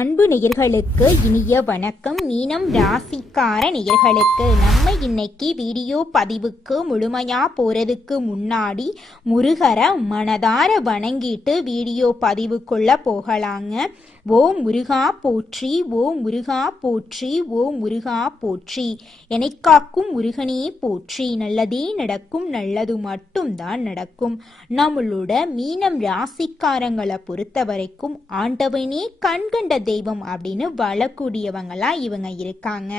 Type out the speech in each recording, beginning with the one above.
அன்பு நேயர்களுக்கு இனிய வணக்கம். மீனம் ராசிக்கார நேயர்களுக்கு நம்ம இன்னைக்கு வீடியோ பதிவுக்கு முழுமையா போறதுக்கு முன்னாடி முருகரை மனதார வணங்கிட்டு வீடியோ பதிவுக்குள்ள போகலாங்க. ஓ முருகா போற்றி, ஓ முருகா போற்றி, ஓ முருகா போற்றி, எனைக்காக்கும் முருகனே போற்றி. நல்லதே நடக்கும், நல்லது மட்டும்தான் நடக்கும். நம்மளோட மீனம் ராசிக்காரங்களை பொறுத்த வரைக்கும் ஆண்டவனே கண்கண்ட தெய்வம் அப்படின்னு வாழக்கூடியவங்களா இவங்க இருக்காங்க.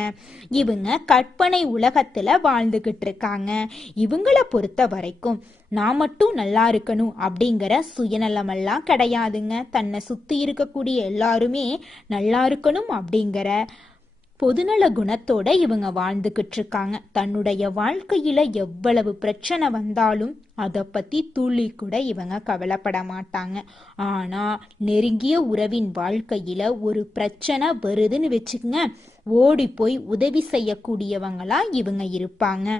இவங்க கற்பனை உலகத்துல வாழ்ந்துகிட்டு இருக்காங்க. இவங்களை பொறுத்த வரைக்கும் நான் மட்டும் நல்லா இருக்கணும் அப்படிங்கிற சுயநலமெல்லாம் கிடையாதுங்க. தன்னை சுத்தி இருக்கக்கூடிய எல்லாருமே நல்லா இருக்கணும் அப்படிங்கிற பொதுநல குணத்தோட இவங்க வாழ்ந்துகிட்டு இருக்காங்க. தன்னுடைய வாழ்க்கையில எவ்வளவு பிரச்சனை வந்தாலும் அதை பத்தி துளி கூட இவங்க கவலைப்பட மாட்டாங்க. ஆனா நெருங்கிய உறவின் வாழ்க்கையில ஒரு பிரச்சனை வருதுன்னு வச்சுக்கங்க, ஓடி போய் உதவி செய்யக்கூடியவங்களா இவங்க இருப்பாங்க.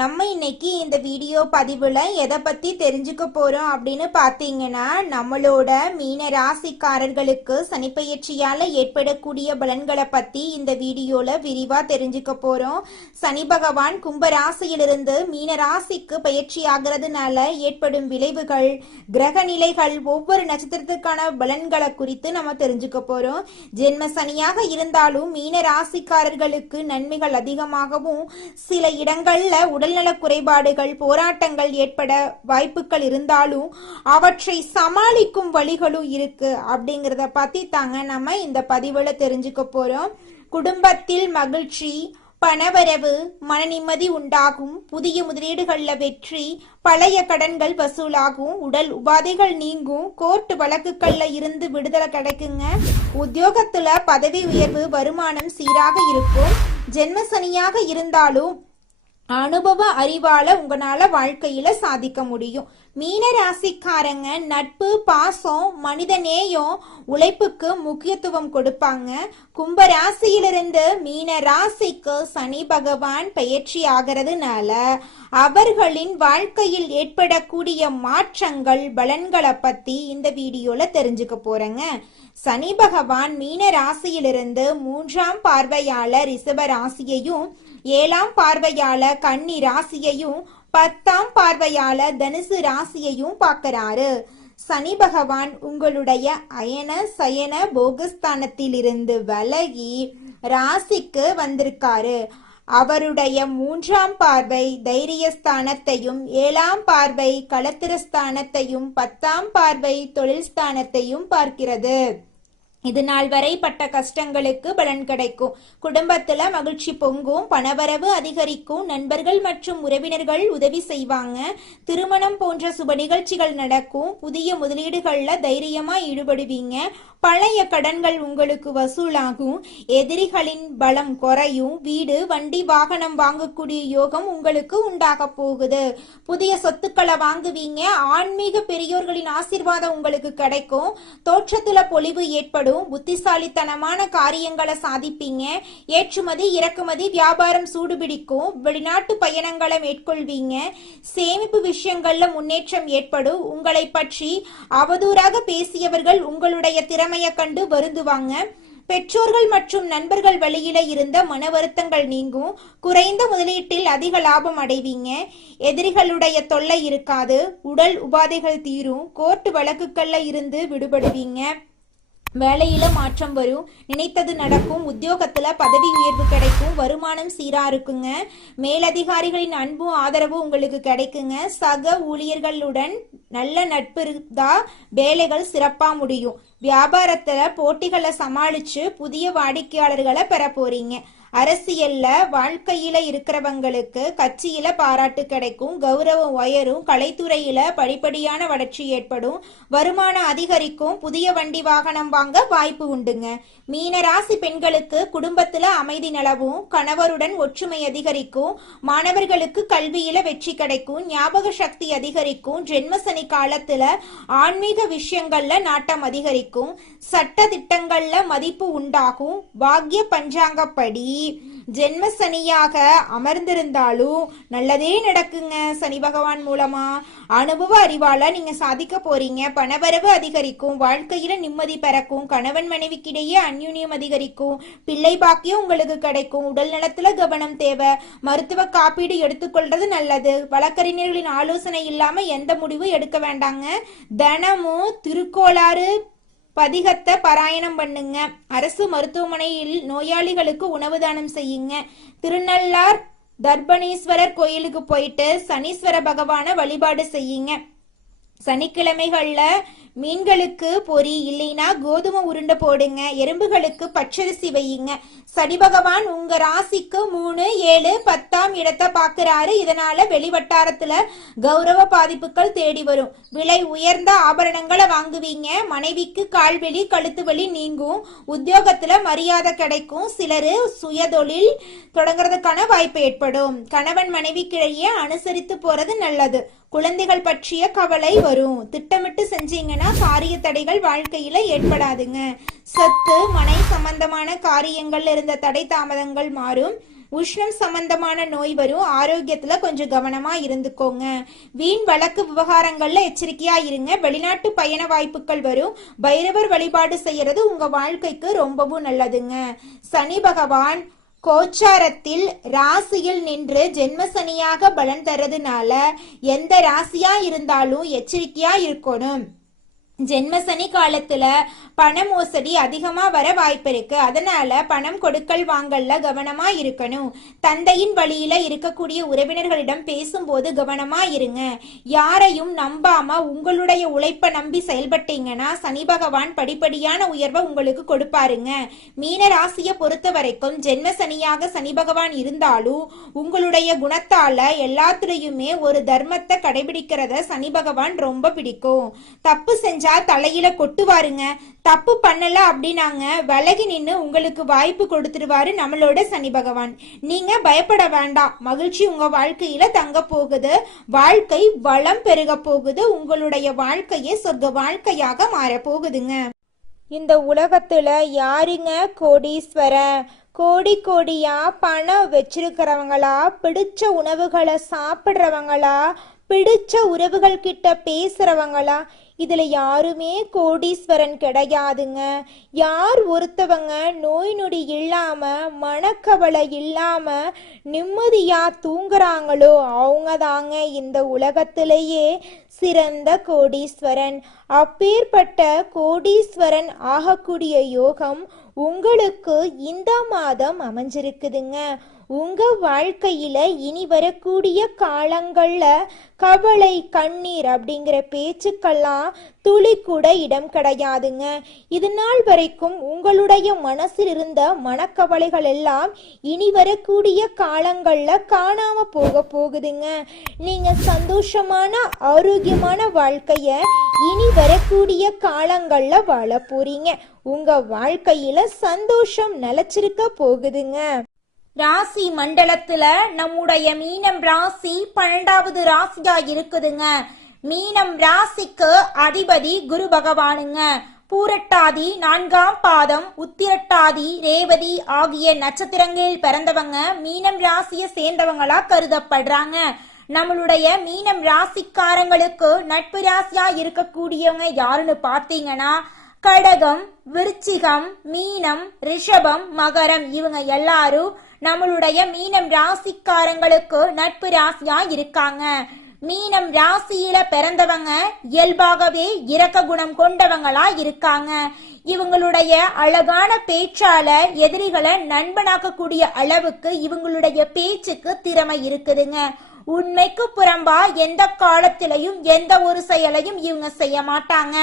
நம்ம இன்னைக்கு இந்த வீடியோ பதிவுல எதை பத்தி தெரிஞ்சுக்க போறோம் அப்படின்னு பாத்தீங்கன்னா, நம்மளோட மீன ராசிக்காரர்களுக்கு சனிப்பெயர்ச்சியால ஏற்படக்கூடிய பலன்களை பத்தி இந்த வீடியோல விரிவா தெரிஞ்சுக்க போறோம். சனி பகவான் கும்ப ராசியிலிருந்து மீன ராசிக்கு பயிற்சி ஆகிறதுனால ஏற்படும் விளைவுகள், கிரக நிலைகள், ஒவ்வொரு நட்சத்திரத்துக்கான பலன்களை குறித்து நம்ம தெரிஞ்சுக்க போறோம். ஜென்ம சனியாக இருந்தாலும் மீன ராசிக்காரர்களுக்கு நன்மைகள் அதிகமாகவும், சில இடங்கள்ல உடல்நல குறைபாடுகள், போராட்டங்கள் ஏற்பட வாய்ப்புகள் இருந்தாலும் அவற்றை சமாளிக்கும் வழிகளும் இருக்கு அப்படிங்கறத பத்தி தாங்க நம்ம இந்த பதிவுல தெரிஞ்சுக்க போறோம். குடும்பத்தில் மகிழ்ச்சி, பணவரவு, மன நிம்மதி உண்டாகும். புதிய முதலீடுகள்ல வெற்றி, பழைய கடன்கள் வசூலாகும். உடல் உபாதைகள் நீங்கும். கோர்ட் வழக்குகள்ல இருந்து விடுதலை கிடைக்குங்க. உத்தியோகத்துல பதவி உயர்வு, வருமானம் சீராக இருக்கும். ஜென்ம சனியாக இருந்தாலும் அனுபவ அறிவால உங்களால வாழ்க்கையில சாதிக்க முடியும். மீன ராசிக்காரங்க நட்பு, பாசம், மனித நேயம், உழைப்புக்கு முக்கியத்துவம் கொடுப்பாங்க. கும்ப ராசியிலிருந்து மீன ராசிக்கு சனி பகவான் பயிற்சி ஆகிறதுனால அவர்களின் வாழ்க்கையில் ஏற்படக்கூடிய மாற்றங்கள், பலன்களை பத்தி இந்த வீடியோல தெரிஞ்சுக்க போறேங்க. சனி பகவான் மீன ராசியிலிருந்து 3ஆம் பார்வையாளர் ரிஷப ராசியையும், 7ஆம் பார்வையாளர் கன்னி ராசியையும், 10ஆம் பார்வையாளர் தனுசு ராசியையும் பார்க்கிறாரு. சனி பகவான் உங்களுடைய அயன சயன போகஸ்தானத்திலிருந்து விலகி ராசிக்கு வந்திருக்காரு. அவருடைய 3ஆம் பார்வை தைரியஸ்தானத்தையும், 7ஆம் பார்வை களத்திரஸ்தானத்தையும், 10ஆம் பார்வை தொழில் ஸ்தானத்தையும் பார்க்கிறது. இது நாள் வரை பட்ட கஷ்டங்களுக்கு பலன் கிடைக்கும். குடும்பத்துல மகிழ்ச்சி பொங்கும். பணவரவு அதிகரிக்கும். நண்பர்கள் மற்றும் உறவினர்கள் உதவி செய்வாங்க. திருமணம் போன்ற சுப நிகழ்ச்சிகள் நடக்கும். புதிய முதலீடுகள்ல தைரியமா ஈடுபடுவீங்க. பழைய கடன்கள் உங்களுக்கு வசூலாகும். எதிரிகளின் பலம் குறையும். வீடு, வண்டி, வாகனம் வாங்கக்கூடிய யோகம் உங்களுக்கு உண்டாக போகுது. புதிய சொத்துக்களை வாங்குவீங்க. ஆன்மீக பெரியோர்களின் ஆசீர்வாதம் உங்களுக்கு கிடைக்கும். தோற்றத்துல பொலிவு ஏற்படும். புத்திசாலித்தனமான காரியங்களை சாதிப்பீங்க. ஏற்றுமதி, இறக்குமதி, வியாபாரம் சூடுபிடிக்கும். வெளிநாட்டு பயணங்களை மேற்கொள்வீங்க. சேமிப்பு விஷயங்கள்ல முன்னேற்றம் ஏற்படும். உங்களை பற்றி அவதூறாக பேசியவர்கள் உங்களுடைய திறமையை கண்டு வருந்துவாங்க. பெற்றோர்கள் மற்றும் நண்பர்கள் வழியில இருந்த மன வருத்தங்கள் நீங்கும். குறைந்த முதலீட்டில் அதிக லாபம் அடைவீங்க. எதிரிகளுடைய தொல்லை இருக்காது. உடல் உபாதைகள் தீரும். கோர்ட் வழக்குகள்ல இருந்து விடுபடுவீங்க. வேலையில மாற்றம் வரும். நினைத்தது நடக்கும். உத்தியோகத்துல பதவி உயர்வு கிடைக்கும். வருமானம் சீரா இருக்குங்க. மேலதிகாரிகளின் அன்பும் ஆதரவும் உங்களுக்கு கிடைக்குங்க. சக ஊழியர்களுடன் நல்ல நட்பு இருந்தா வேலைகள் சிறப்பா முடியும். வியாபாரத்துல போட்டிகளை சமாளிச்சு புதிய வாடிக்கையாளர்களை பெற போறீங்க. அரசியல்ல வாழ்க்கையில இருக்கிறவங்களுக்கு கட்சியில பாராட்டு கிடைக்கும். கௌரவம் உயரும். கலைத்துறையில படிப்படியான வளர்ச்சி ஏற்படும். வருமானம் அதிகரிக்கும். புதிய வண்டி வாகனம் வாங்க வாய்ப்பு உண்டுங்க. மீன ராசி பெண்களுக்கு குடும்பத்துல அமைதி நிலவும். கணவருடன் ஒற்றுமை அதிகரிக்கும். மாணவர்களுக்கு கல்வியில வெற்றி கிடைக்கும். ஞாபக சக்தி அதிகரிக்கும். ஜென்மசனி காலத்துல ஆன்மீக விஷயங்கள்ல நாட்டம் அதிகரிக்கும். சட்ட திட்டங்கள்ல மதிப்பு உண்டாகும். பாக்ய பஞ்சாங்கப்படி ஜென்ம சனியாக அமர்ந்திருந்தாலும் நல்லதே நடக்குங்க. சனி பகவான் மூலமா அனுபவ அறிவால நீங்க சாதிக்க போறீங்க. பணவரவு அதிகரிக்கும், வாழ்க்கையில நிம்மதி பிறக்கும், கணவன் மனைவிக்கிடையே அந்யுன்யம் அதிகரிக்கும், பிள்ளை பாக்கியம் உங்களுக்கு கிடைக்கும். உடல் நலத்துல கவனம் தேவை. மருத்துவ காப்பீடு எடுத்துக்கொள்றது நல்லது. வழக்கறிஞர்களின் ஆலோசனை இல்லாம எந்த முடிவும் எடுக்க வேண்டாங்க. தினமும் திருக்கோளாறு பதிகத்தை பாராயணம் பண்ணுங்க. அரசு மருத்துவமனையில் நோயாளிகளுக்கு உணவு தானம் செய்யுங்க. திருநள்ளார் தர்பணீஸ்வரர் கோயிலுக்கு போயிட்டு சனீஸ்வர பகவான வழிபாடு செய்யுங்க. சனிக்கிழமைகள்ல மீன்களுக்கு பொரி இல்லைன்னா கோதுமை உருண்டை போடுங்க. எறும்புகளுக்கு பச்சரிசி வையுங்க. சனி பகவான் உங்க ராசிக்கு 3, 7, 10ஆம் இடத்தை பாக்குறாரு. இதனால வெளிவட்டாரத்துல கௌரவ பாதிப்புகள் தேடி வரும். விலை உயர்ந்த ஆபரணங்களை வாங்குவீங்க. மனைவிக்கு கால்வெளி கழுத்து வலி நீங்கும். உத்தியோகத்துல மரியாதை கிடைக்கும். சிலரு சுயதொழில் தொடங்குறதுக்கான வாய்ப்பு ஏற்படும். கணவன் மனைவிக்கிடையே அனுசரித்து போறது நல்லது. குழந்தைகள் பற்றிய கவலை வரும். திட்டமிட்டு செஞ்சீங்கன்னா காரிய தடைகள் வாழ்க்கையில ஏற்படாதுங்க. சொத்து மனை சம்பந்தமான காரியங்கள்ல இருந்த தடை தாமதங்கள் மாறும். உஷ்ணம் சம்பந்தமான நோய் வரும். ஆரோக்கியத்துல கொஞ்சம் கவனமா இருந்துக்கோங்க. வீண் வழக்கு விவகாரங்கள்ல எச்சரிக்கையா இருங்க. வெளிநாட்டு பயண வாய்ப்புகள் வரும். பைரவர் வழிபாடு செய்யறது உங்க வாழ்க்கைக்கு ரொம்பவும் நல்லதுங்க. சனி பகவான் கோச்சாரத்தில் ராசியில் நின்று ஜென்மசனியாக பலன் தரதுனால எந்த ராசியா இருந்தாலும் எச்சரிக்கையா இருக்கணும். ஜென்மசனி காலத்துல பண மோசடி அதிகமா வர வாய்ப்பு இருக்கு. அதனால பணம் கொடுக்கல் வாங்கல்ல கவனமா இருக்கணும். தந்தையின் வழியில இருக்கக்கூடிய உறவினர்களிடம் பேசும்போது கவனமா இருங்க. யாரையும் நம்பாம உங்களுடைய உழைப்ப நம்பி செயல்பட்டீங்கன்னா சனி பகவான் படிப்படியான உயர்வை உங்களுக்கு கொடுப்பாருங்க. மீன ராசியை பொறுத்த வரைக்கும் ஜென்ம சனியாக சனி பகவான் இருந்தாலும் உங்களுடைய குணத்தால எல்லாத்துலயுமே ஒரு தர்மத்தை கடைபிடிக்கிறத சனி பகவான் ரொம்ப பிடிக்கும். தப்பு செஞ்ச தலையில கொட்டுவாருங்க. தப்பு பண்ணல அப்படின்னாங்க விலகி நின்று உங்களுக்கு வாய்ப்பு கொடுத்துருவாரு நம்மளோட சனி பகவான். நீங்க பயப்பட வேண்டாம். மகிழ்ச்சி உங்க வாழ்க்கையில தங்க போகுது. வாழ்க்கை வளம் பெருக போகுது. உங்களுடைய வாழ்க்கையே சொர்க்க வாழ்க்கையாக மாற போகுதுங்க. இந்த உலகத்துல யாருங்க கோடீஸ்வரன்? கோடி கோடியா பணம் வச்சிருக்கிறவங்களா, பிடிச்ச உணவுகளை சாப்பிடுறவங்களா, பிடிச்ச உறவுகள் கிட்ட பேசுறவங்களா? இதுல யாருமே கோடீஸ்வரன் கிடையாதுங்க. யார் ஒருத்தவங்க நோய் நொடி இல்லாம மனக்கவலை இல்லாம நிம்மதியா தூங்குறாங்களோ அவங்க தாங்க இந்த உலகத்திலேயே சிறந்த கோடீஸ்வரன். அப்பேற்பட்ட கோடீஸ்வரன் ஆகக்கூடிய யோகம் உங்களுக்கு இந்த மாதம் அமைஞ்சிருக்குதுங்க. உங்க வாழ்க்கையில இனி வரக்கூடிய காலங்கள்ல கவலை கண்ணீர் அப்படிங்கிற பேச்சுக்கெல்லாம் துளி கூட இடம் கிடையாதுங்க. இது நாள் வரைக்கும் உங்களுடைய மனசில் இருந்த மனக்கவலைகள் எல்லாம் இனி வரக்கூடிய காலங்கள்ல காணாம போக போகுதுங்க. நீங்க சந்தோஷமான ஆரோக்கியமான வாழ்க்கைய இனி வரக்கூடிய காலங்கள்ல வாழ போறீங்க. உங்க வாழ்க்கையில சந்தோஷம் நிலைச்சிருக்க போகுதுங்க. ராசி மண்டலத்துல நம்முடைய மீனம் ராசி 12வது ராசியா இருக்குதுங்க. மீனம் ராசிக்கு அதிபதி குரு பகவானுங்க. பூரட்டாதி 4ஆம் பாதம், உத்திரட்டாதி, ரேவதி ஆகிய நட்சத்திரங்களில் பிறந்தவங்க மீனம் ராசியை சேர்ந்தவங்களா கருதப்படுறாங்க. நம்மளுடைய மீனம் ராசிக்காரங்களுக்கு நட்பு ராசியா இருக்கக்கூடியவங்க யாருன்னு பார்த்தீங்கன்னா கடகம், விருச்சிகம், மீனம், ரிஷபம், மகரம் இவங்க எல்லாரும் நம்மளுடைய மீனம் ராசிக்காரங்களுக்கு நட்பு ராசியா இருக்காங்க. மீனம் ராசியில பிறந்தவங்க இயல்பாகவே இரக்க குணம் கொண்டவங்களா இருக்காங்க. இவங்களுடைய அழகான பேச்சால எதிரிகளை நண்பனாக்கக்கூடிய அளவுக்கு இவங்களுடைய பேச்சுக்கு திறமை இருக்குதுங்க. உண்மைக்கு புறம்பா எந்த காலத்திலையும் எந்த ஒரு செயலையும் இவங்க செய்ய மாட்டாங்க.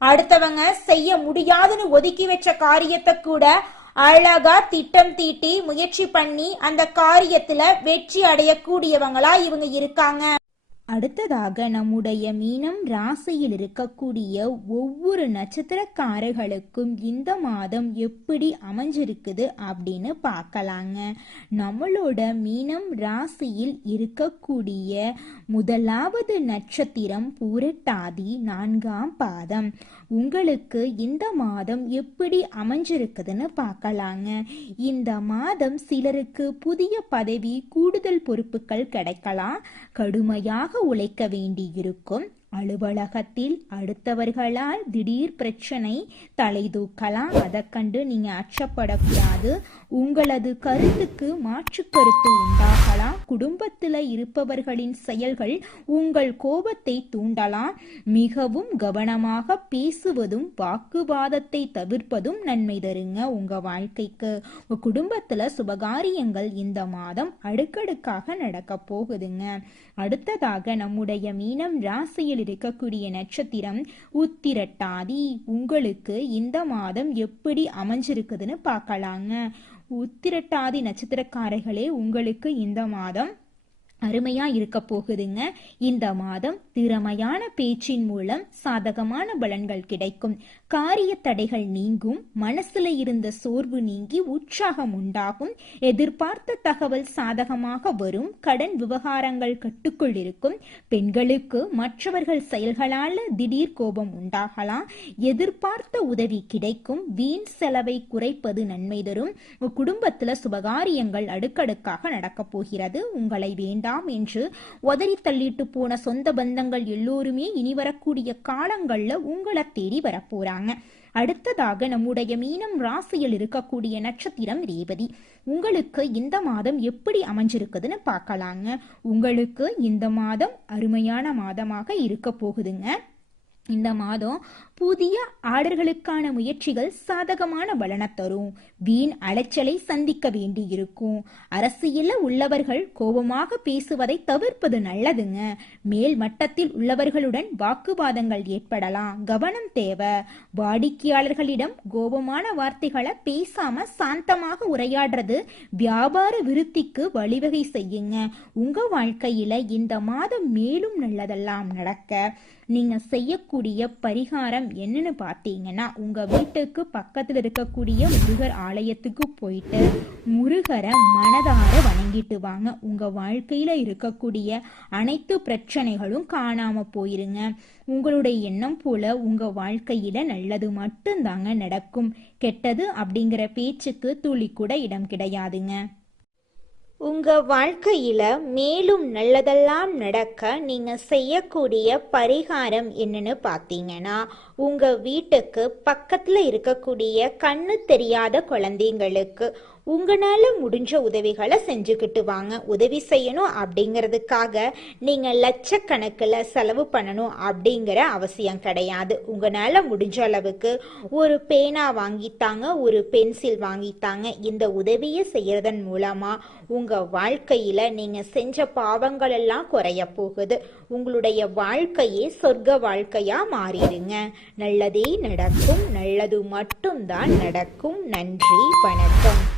அடுத்தவங்க செய்ய முடியாதுன்னு ஒதுக்கி வச்ச காரியத்தை கூட அழகா திட்டம் தீட்டி முயற்சி பண்ணி அந்த காரியத்துல வெற்றி அடையக்கூடியவங்களா இவங்க இருக்காங்க. அடுத்ததாக நம்முடைய மீனம் ராசியில் இருக்கக்கூடிய ஒவ்வொரு நட்சத்திரக்காரர்களுக்கும் இந்த மாதம் எப்படி அமைஞ்சிருக்குது அப்படின்னு பார்க்கலாங்க. நம்மளோட மீனம் ராசியில் இருக்கக்கூடிய முதலாவது நட்சத்திரம் பூரட்டாதி 4ஆம் பாதம். உங்களுக்கு இந்த மாதம் எப்படி அமைஞ்சிருக்குதுன்னு பார்க்கலாங்க. இந்த மாதம் சிலருக்கு புதிய பதவி, கூடுதல் பொறுப்புகள் கிடைக்கலாம். கடுமையாக உழைக்க வேண்டியிருக்கும். அலுவலகத்தில் அடுத்தவர்களால் திடீர் பிரச்சனை தலை தூக்கலாம். அதை கண்டு நீங்க அச்சப்படக்கூடாது. உங்களது கருத்துக்கு மாற்று கருத்து உண்டாகலாம். குடும்பத்தில் இருப்பவர்களின் செயல்கள் உங்கள் கோபத்தை தூண்டலாம். மிகவும் கவனமாக பேசுவதும் வாக்குவாதத்தை தவிர்ப்பதும் நன்மை தருங்க உங்க வாழ்க்கைக்கு. குடும்பத்துல சுபகாரியங்கள் இந்த மாதம் அடுக்கடுக்காக நடக்க போகுதுங்க. அடுத்ததாக நம்முடைய மீனம் ராசியில் இருக்கக்கூடிய நட்சத்திரம் உத்திரட்டாதி. உங்களுக்கு இந்த மாதம் எப்படி அமைஞ்சிருக்குதுன்னு பார்க்கலாங்க. உத்திரட்டாதி நட்சத்திரக்காரர்களே, உங்களுக்கு இந்த மாதம் அருமையா இருக்க போகுதுங்க. இந்த மாதம் திறமையான பேச்சின் மூலம் சாதகமான பலன்கள் கிடைக்கும். காரிய தடைகள் நீங்கும். மனசுல இருந்த சோர்வு நீங்கி உற்சாகம் உண்டாகும். எதிர்பார்த்த தகவல் சாதகமாக வரும். கடன் விவகாரங்கள் கட்டுக்குள் இருக்கும். பெண்களுக்கு மற்றவர்கள் செயல்களால திடீர் கோபம் உண்டாகலாம். எதிர்பார்த்த உதவி கிடைக்கும். வீண் செலவை குறைப்பது நன்மை தரும். குடும்பத்துல சுபகாரியங்கள் அடுக்கடுக்காக நடக்க போகிறது. உங்களை வேண்டாம் என்று உதறி தள்ளிட்டு போன சொந்த பந்தங்கள் எல்லோருமே இனி வரக்கூடிய காலங்கள்ல உங்களை தேடி வரப்போறாங்க. அடுத்ததாக நம்முடைய மீனம் ராசியில் இருக்கக்கூடிய நட்சத்திரம் ரேவதி. உங்களுக்கு இந்த மாதம் எப்படி அமைஞ்சிருக்குதுன்னு பார்க்கலாங்க. உங்களுக்கு இந்த மாதம் அருமையான மாதமாக இருக்க போகுதுங்க. இந்த மாதம் புதிய ஆர்டர்களுக்கான முயற்சிகள் சாதகமான பலனை தரும். வீண் அலைச்சலை சந்திக்க வேண்டி இருக்கும். அரசியல்ல உள்ளவர்கள் கோபமாக பேசுவதை தவிர்ப்பது நல்லதுங்க. மேல் மட்டத்தில் உள்ளவர்களுடன் வாக்குவாதங்கள் ஏற்படலாம். கவனம் தேவை. வாடிக்கையாளர்களிடம் கோபமான வார்த்தைகளை பேசாம சாந்தமாக உரையாடுறது வியாபார விருத்திக்கு வழிவகை செய்யுங்க. உங்க வாழ்க்கையில இந்த மாதம் மேலும் நல்லதெல்லாம் நடக்க நீங்க செய்யக்கூடிய பரிகாரம் என்னன்னு பார்த்தீங்கன்னா, உங்க வீட்டுக்கு பக்கத்துல இருக்கக்கூடிய முருகர் ஆலயத்துக்கு போயிட்டு முருகரை மனதார வணங்கிட்டு வாங்க. உங்க வாழ்க்கையில இருக்கக்கூடிய அனைத்து பிரச்சனைகளும் காணாம போயிருங்க. உங்களுடைய எண்ணம் போல உங்க வாழ்க்கையில நல்லது மட்டும்தாங்க நடக்கும். கெட்டது அப்படிங்கிற பேச்சுக்கு துளி கூட இடம் கிடையாதுங்க. உங்க வாழ்க்கையில மேலும் நல்லதெல்லாம் நடக்க நீங்க செய்யக்கூடிய பரிகாரம் என்னன்னு பார்த்தீங்கன்னா, உங்க வீட்டுக்கு பக்கத்துல இருக்கக்கூடிய கண்ணு தெரியாத குழந்தைங்களுக்கு உங்களால முடிஞ்ச உதவிகளை செஞ்சுக்கிட்டு வாங்க. உதவி செய்யணும் அப்படிங்கிறதுக்காக நீங்க லட்சக்கணக்கில் செலவு பண்ணணும் அப்படிங்கிற அவசியம் கிடையாது. உங்களால முடிஞ்ச அளவுக்கு ஒரு பேனா வாங்கித்தாங்க, ஒரு பென்சில் வாங்கித்தாங்க. இந்த உதவியை செய்யறதன் மூலமா உங்க வாழ்க்கையில நீங்க செஞ்ச பாவங்கள் எல்லாம் குறைய போகுது. உங்களுடைய வாழ்க்கையே சொர்க்க வாழ்க்கையா மாறிடுங்க. நல்லதே நடக்கும். நல்லது மட்டும்தான் நடக்கும். நன்றி, வணக்கம்.